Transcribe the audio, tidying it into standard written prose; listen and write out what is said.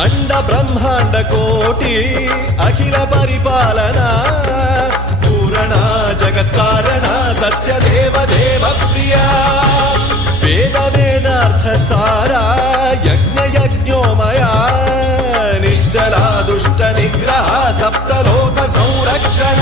అండ బ్రహ్మాండ కోటి అఖిల పరిపాలన పూరణ జగత్కారణ సత్యదేవ దేవ ప్రియ వేద వేదార్థ సారా యజ్ఞ యజ్ఞోమయా నిశ్చలా దుష్ట నిగ్రహ సప్తలోక సంరక్షణ